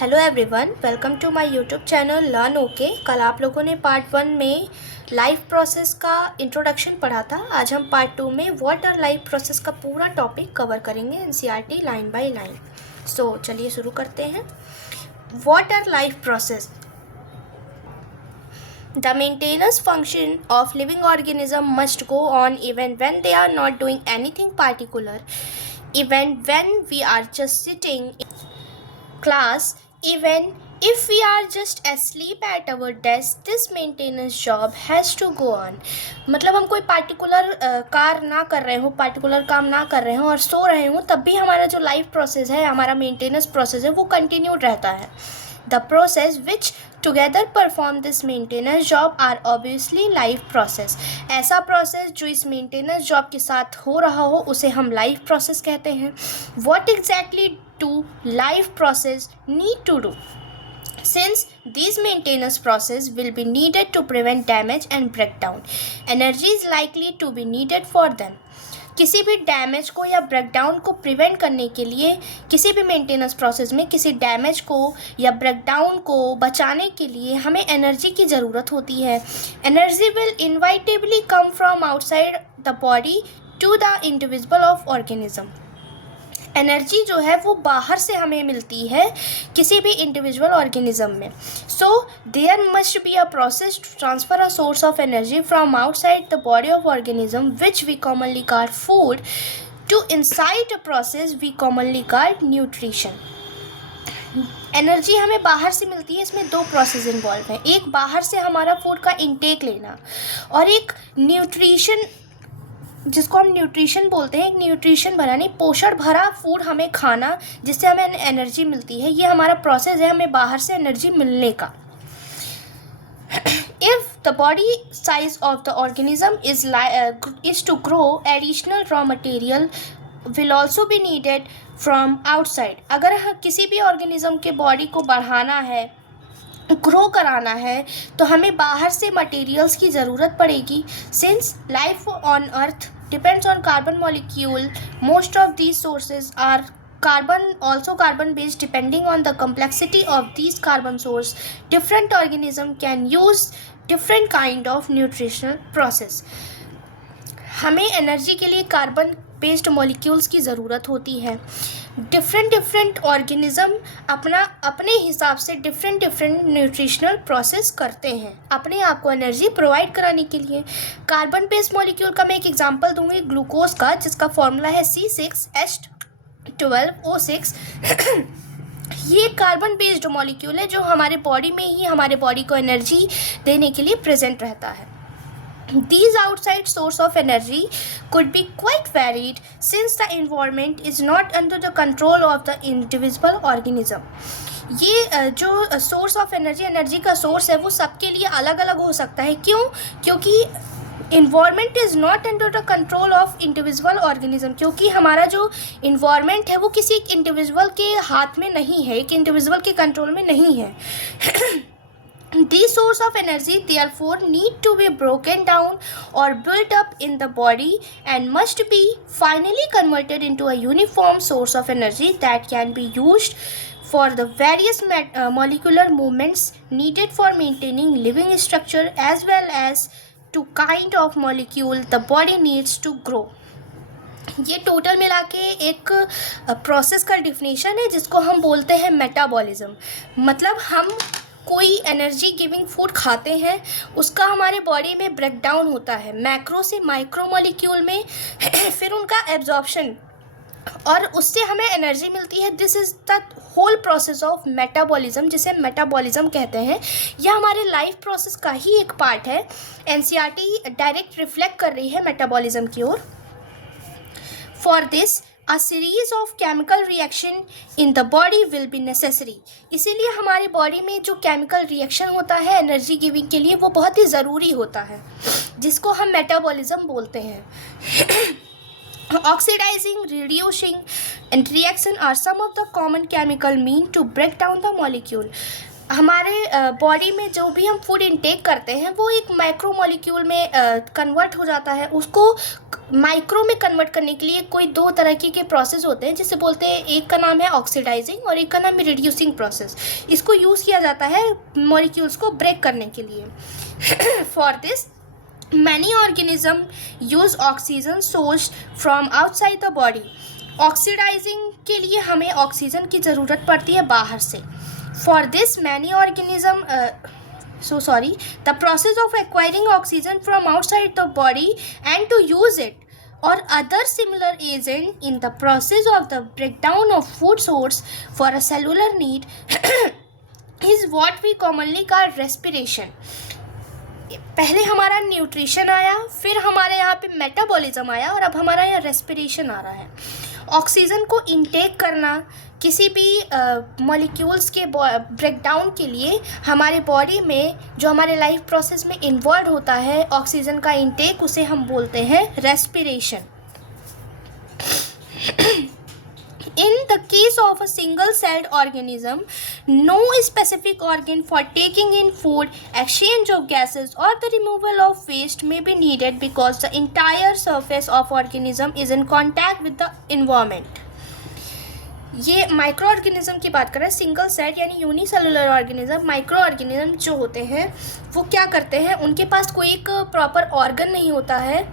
Hello everyone, welcome to my YouTube channel learn okay. कल आप लोगों ने पार्ट 1 में लाइफ प्रोसेस का इंट्रोडक्शन पढ़ा था। आज हम पार्ट 2 में वाटर लाइफ प्रोसेस का पूरा टॉपिक कवर करेंगे एनसीईआरटी लाइन बाय लाइन। सो चलिए शुरू करते हैं। Water life process, the maintenance function of living organism must go on even when they are not doing anything particular, even when we are just sitting in class, even if we are just asleep at our desk, this maintenance job has to go on। मतलब हम कोई particular car ना कर रहे हो, particular काम ना कर रहे हो और सो रहे हो, तब भी हमारा जो लाइफ प्रोसेस है, हमारा मेंटेनेंस प्रोसेस है, वो कंटिन्यूड रहता है। The process which together perform this maintenance job are obviously life process। ऐसा प्रोसेस जो इस मेंटेनेंस जॉब के साथ हो रहा हो उसे हम लाइफ प्रोसेस कहते हैं। What exactly do life process need to do? Since these maintenance process will be needed to prevent damage and breakdown, energy is likely to be needed for them। किसी भी डैमेज को या breakdown को prevent करने के लिए, किसी भी मेंटेनेंस प्रोसेस में किसी डैमेज को या ब्रेकडाउन को बचाने के लिए हमें एनर्जी की ज़रूरत होती है। Energy will inevitably come from outside the body to the individual of organism. Energy जो है वो बाहर से हमें मिलती है किसी भी इंडिविजुअल ऑर्गेनिज्म में। So there must be a process to transfer a source of energy from outside the body of organism which we commonly call food to inside a process we commonly call nutrition. Energy हमें बाहर से मिलती है, इसमें दो process involve हैं। एक बाहर से हमारा फूड का इंटेक लेना और एक न्यूट्रिशन, जिसको हम न्यूट्रिशन बोलते हैं, एक न्यूट्रिशन भरा नहीं, पोषण भरा फूड हमें खाना जिससे हमें एनर्जी मिलती है। ये हमारा प्रोसेस है हमें बाहर से एनर्जी मिलने का। If the body size of the organism is to grow, additional raw material will also be needed from outside। अगर किसी भी ऑर्गेनिज्म के बॉडी को बढ़ाना है, ग्रो कराना है, तो हमें बाहर से मटेरियल्स की ज़रूरत पड़ेगी। Since life on earth depends on carbon molecule, most of these sources are carbon based। depending on the complexity of these carbon source, different organism can use different kind of nutritional process। हमें energy के लिए carbon based molecules की ज़रूरत होती है। Different organism अपने हिसाब से डिफरेंट न्यूट्रिशनल प्रोसेस करते हैं अपने आप को एनर्जी प्रोवाइड कराने के लिए। कार्बन बेस्ड मॉलिक्यूल का मैं एक एग्जांपल दूंगी, ग्लूकोज का, जिसका फॉर्मूला है C6H12O6। ये कार्बन बेस्ड मॉलिक्यूल है जो हमारे बॉडी में ही हमारे बॉडी को एनर्जी देने के लिए प्रेजेंट रहता है। These outside source of energy could be quite varied since the environment is not under the control of the individual organism। ये जो सोर्स ऑफ एनर्जी का सोर्स है वो सबके लिए अलग अलग हो सकता है। क्यों? क्योंकि environment is not under the control of individual organism. क्योंकि हमारा जो इन्वायरमेंट है वो किसी एक इंडिविजुअल के हाथ में नहीं है, एक इंडिविजुअल के कंट्रोल में नहीं है। These source of energy therefore need to be broken down or built up in the body and must be finally converted into a uniform source of energy that can be used for the various molecular movements needed for maintaining living structure as well as to kind of molecule the body needs to grow। ये total मिला के एक process का definition है जिसको हम बोलते हैं मेटाबॉलिज्म। मतलब हम कोई एनर्जी गिविंग फूड खाते हैं, उसका हमारे बॉडी में ब्रेकडाउन होता है मैक्रो से माइक्रो मॉलिक्यूल में, फिर उनका एब्जॉर्प्शन और उससे हमें एनर्जी मिलती है। This is the whole process of metabolism, जिसे मेटाबॉलिज्म कहते हैं। यह हमारे लाइफ प्रोसेस का ही एक पार्ट है। एनसीईआरटी डायरेक्ट रिफ्लेक्ट कर रही है मेटाबॉलिज्म की ओर। For this A series of chemical reaction in the body will be necessary। इसीलिए हमारे बॉडी में जो केमिकल रिएक्शन होता है एनर्जी गिविंग के लिए वो बहुत ही ज़रूरी होता है, जिसको हम मेटाबॉलिज्म बोलते हैं। Oxidizing, reducing and reaction are some of the common chemical mean to break down the molecule। हमारे बॉडी में जो भी हम फूड इनटेक करते हैं वो एक माइक्रो मॉलिक्यूल में कन्वर्ट हो जाता है। उसको माइक्रो में कन्वर्ट करने के लिए कोई दो तरह के प्रोसेस होते हैं, जिसे बोलते हैं, एक का नाम है ऑक्सीडाइजिंग और एक का नाम है रिड्यूसिंग प्रोसेस। इसको यूज़ किया जाता है मॉलिक्यूल्स को ब्रेक करने के लिए। For this many organism use oxygen source from outside the body. Oxidising के लिए हमें ऑक्सीजन की ज़रूरत पड़ती है बाहर से। For this, many the process of acquiring oxygen from outside the body and to use it or other similar agent in the process of the breakdown of food source for a cellular need is what we commonly call respiration. पहले हमारा nutrition आया, फिर हमारे यहाँ पे metabolism आया और अब हमारा यहाँ रेस्पिरेशन आ रहा है। ऑक्सीजन को इनटेक करना किसी भी मॉलिक्यूल्स के ब्रेकडाउन के लिए हमारे बॉडी में जो हमारे लाइफ प्रोसेस में इन्वॉल्व होता है ऑक्सीजन का इनटेक, उसे हम बोलते हैं respiration. In the case of a single-celled organism, no specific organ for taking in food, exchange of gases, or the removal of waste may be needed because the entire surface of organism is in contact with the environment. ये micro organism की बात कर रहे हैं। Single cell यानी unicellular organism. Micro organism जो होते हैं वो क्या करते हैं, उनके पास कोई एक प्रॉपर ऑर्गन नहीं होता है।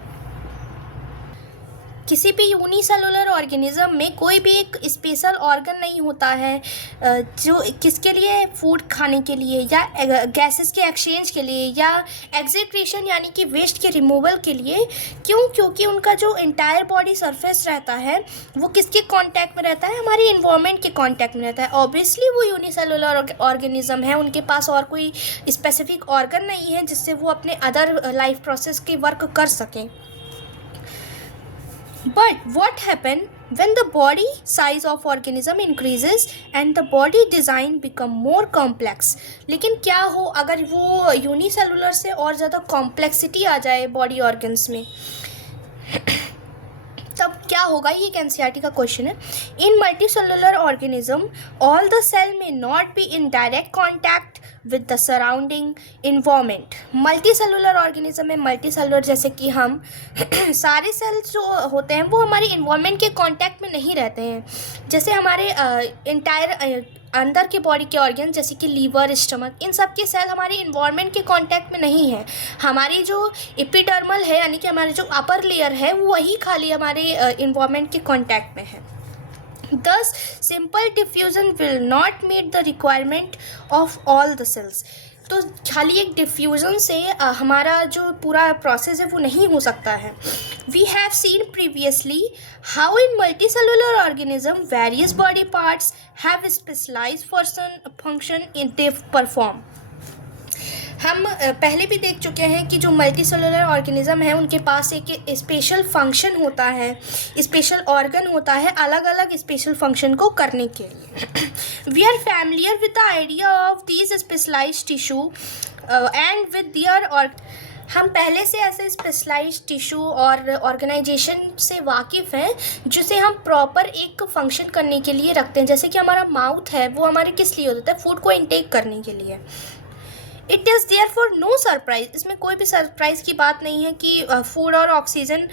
किसी भी यूनिसेलुलर ऑर्गेनिज्म में कोई भी एक स्पेशल ऑर्गन नहीं होता है जो किसके लिए, फूड खाने के लिए या गैसेस के एक्सचेंज के लिए या एक्सक्रीशन यानी कि वेस्ट के रिमूवल के लिए। क्यों? क्योंकि उनका जो इंटायर बॉडी सरफेस रहता है वो किसके कांटेक्ट में रहता है, हमारे इन्वायरमेंट के कांटेक्ट में रहता है। ऑब्वियसली वो यूनिसेलुलर ऑर्गेनिज्म है, उनके पास और कोई स्पेसिफिक ऑर्गन नहीं है जिससे वो अपने अदर लाइफ प्रोसेस के वर्क कर सकें। But what happens when the body size of organism increases and the body design become more complex? लेकिन क्या हो अगर वो यूनिसेलुलर से और ज़्यादा कॉम्प्लेक्सिटी आ जाए बॉडी ऑर्गन्स में, तब क्या होगा? ये एक एनसीईआरटी का क्वेश्चन है। In multi cellular organism all the cell may not be in direct contact with the surrounding environment. Multi cellular organism में, मल्टी सेलुलर जैसे कि हम सारे सेल्स जो होते हैं वो हमारे इन्वायरमेंट के कांटेक्ट में नहीं रहते हैं। जैसे हमारे इंटायर अंदर के बॉडी के ऑर्गन जैसे कि लीवर, स्टमक, इन सब के सेल हमारे इन्वायरमेंट के कांटेक्ट में नहीं है। हमारी जो एपिडर्मल है यानी कि हमारे जो अपर लेयर है वही खाली हमारे इन्वायरमेंट के कांटेक्ट में है। Thus, simple diffusion will not meet the requirement of all the cells. तो खाली एक डिफ्यूज़न से हमारा जो पूरा प्रोसेस है वो नहीं हो सकता है। We have seen previously how in multicellular organism various body parts have specialized function they perform. हम पहले भी देख चुके हैं कि जो मल्टी सेलुलर ऑर्गेनिज्म है उनके पास एक स्पेशल फंक्शन होता है, स्पेशल ऑर्गन होता है अलग अलग स्पेशल फंक्शन को करने के लिए। We are familiar with the idea of these specialised tissue and with their हम पहले से ऐसे स्पेशलाइज्ड टिश्यू और ऑर्गेनाइजेशन से वाकिफ़ हैं जिसे हम प्रॉपर एक फंक्शन करने के लिए रखते हैं। जैसे कि हमारा माउथ है वो हमारे किस लिए होता है, फूड को इनटेक करने के लिए। It is therefore no surprise, इसमें कोई भी सरप्राइज की बात नहीं है कि फूड और oxygen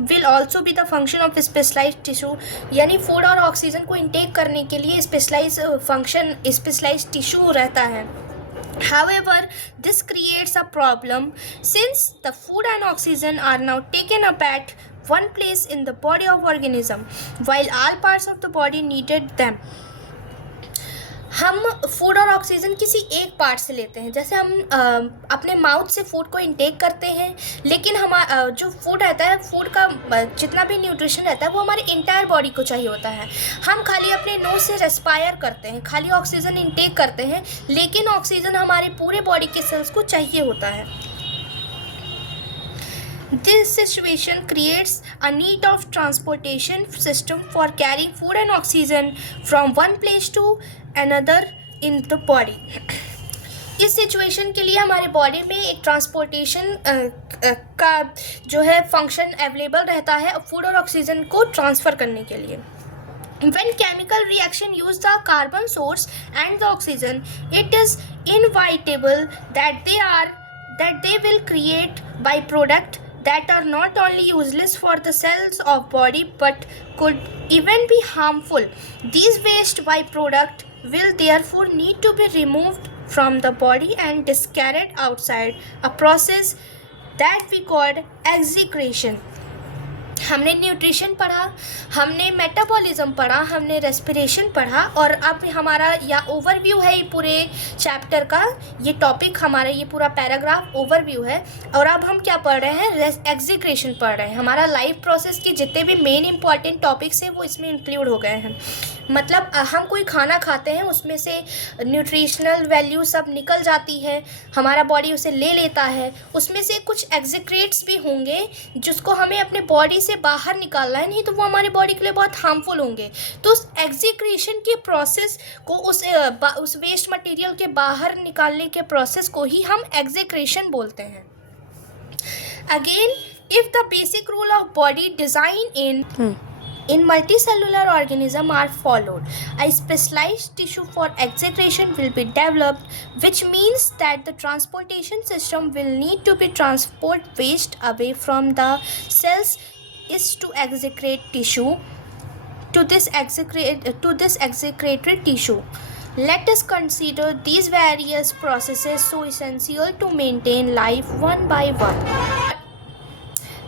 will also be the function of specialised tissue, यानी फूड और ऑक्सीजन को इनटेक करने के लिए स्पेशलाइज फंक्शन, स्पेशलाइज्ड टिश्यू रहता है। However, this creates a problem since the food and oxygen are now taken up at one place in the body of organism, while all parts of the body needed them. हम food और oxygen किसी एक part से लेते हैं, जैसे हम अपने माउथ से फूड को इनटेक करते हैं, लेकिन हम जो फूड रहता है, फूड का जितना भी न्यूट्रिशन रहता है वो हमारे इंटायर बॉडी को चाहिए होता है। हम खाली अपने नोज से रेस्पायर करते हैं, खाली ऑक्सीजन इनटेक करते हैं, लेकिन ऑक्सीजन हमारे पूरे बॉडी के सेल्स को चाहिए होता है। This situation creates a need of transportation system for carrying food and oxygen from one place to another in the body. इस सिचुएशन के लिए हमारे बॉडी में एक ट्रांसपोर्टेशन का जो है फंक्शन अवेलेबल रहता है फूड और ऑक्सीजन को ट्रांसफ़र करने के लिए। When chemical reaction use the carbon source and the oxygen, it is inevitable that they will create byproduct that are not only useless for the cells of body but could even be harmful. These waste byproduct will therefore need to be removed from the body and discarded outside, a process that we called execretion. हमने nutrition पढ़ा, हमने metabolism पढ़ा, हमने respiration पढ़ा, और अब हमारा या ओवरव्यू है ये पूरे चैप्टर का, ये टॉपिक हमारा, ये पूरा पैराग्राफ ओवरव्यू है। और अब हम क्या पढ़ रहे हैं, एग्जीक्रेशन पढ़ रहे हैं। हमारा लाइफ प्रोसेस के जितने भी मेन इंपॉर्टेंट टॉपिक्स हैं वो इसमें इंक्लूड हो गए हैं। मतलब हम कोई खाना खाते हैं, उसमें से न्यूट्रिशनल वैल्यू सब निकल जाती है, हमारा बॉडी उसे ले लेता है, उसमें से कुछ एक्जिक्रेट्स भी होंगे जिसको हमें अपने बॉडी से बाहर निकालना है, नहीं तो वो हमारे बॉडी के लिए बहुत हार्मफुल होंगे। तो उस एक्जिक्रेशन के प्रोसेस को, उस वेस्ट मटेरियल के बाहर निकालने के प्रोसेस को ही हम एक्जिक्रेशन बोलते हैं। Again, if the basic rule of body design in multicellular organism are followed, a specialized tissue for execretion will be developed, which means that the transportation system will need to be transport waste away from the cells is to execrate tissue to this execratory tissue. Let us consider these various processes so essential to maintain life one by one.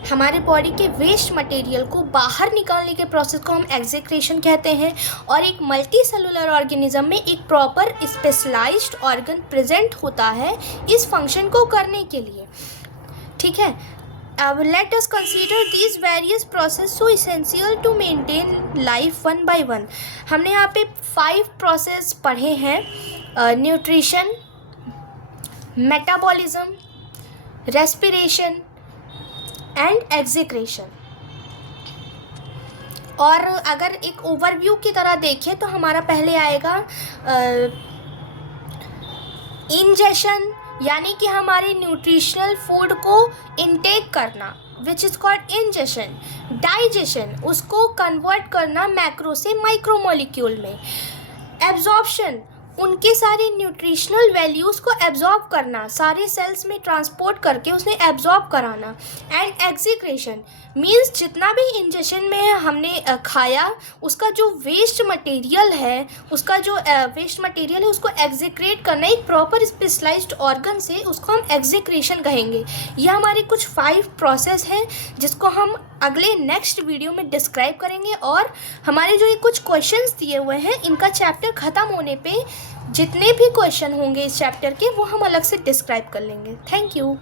हमारे body के waste material को बाहर निकालने के process को हम एक्जिक्रेशन कहते हैं, और एक मल्टी सेलुलर ऑर्गेनिज्म में एक प्रॉपर स्पेशलाइज्ड ऑर्गन प्रेजेंट होता है इस फंक्शन को करने के लिए। ठीक है, अब let us consider these various process so essential to maintain life one by one. हमने यहाँ पे 5 प्रोसेस पढ़े हैं, nutrition, metabolism, respiration and excretion. और अगर एक ओवरव्यू की तरह देखें तो हमारा पहले आएगा इंजेशन, यानी कि हमारे न्यूट्रिशनल फूड को इनटेक करना, which is called ingestion. Digestion, उसको कन्वर्ट करना मैक्रो से माइक्रो मॉलिक्यूल में। एब्जॉर्प्शन, उनके सारे न्यूट्रिशनल वैल्यूज़ को एब्जॉर्ब करना, सारे सेल्स में ट्रांसपोर्ट करके उसने एब्जॉर्ब कराना। एंड एक्जिक्रेशन मीन्स जितना भी इंजेशन में हमने खाया उसका जो वेस्ट मटेरियल है, उसको एक्जिक्रेट करना एक प्रॉपर स्पेशलाइज्ड ऑर्गन से, उसको हम एक्जिक्रेशन कहेंगे। यह हमारे कुछ 5 प्रोसेस हैं जिसको हम अगले नेक्स्ट वीडियो में डिस्क्राइब करेंगे। और हमारे जो ये कुछ क्वेश्चंस दिए हुए हैं, इनका चैप्टर ख़त्म होने पे जितने भी क्वेश्चन होंगे इस चैप्टर के वो हम अलग से डिस्क्राइब कर लेंगे। Thank you.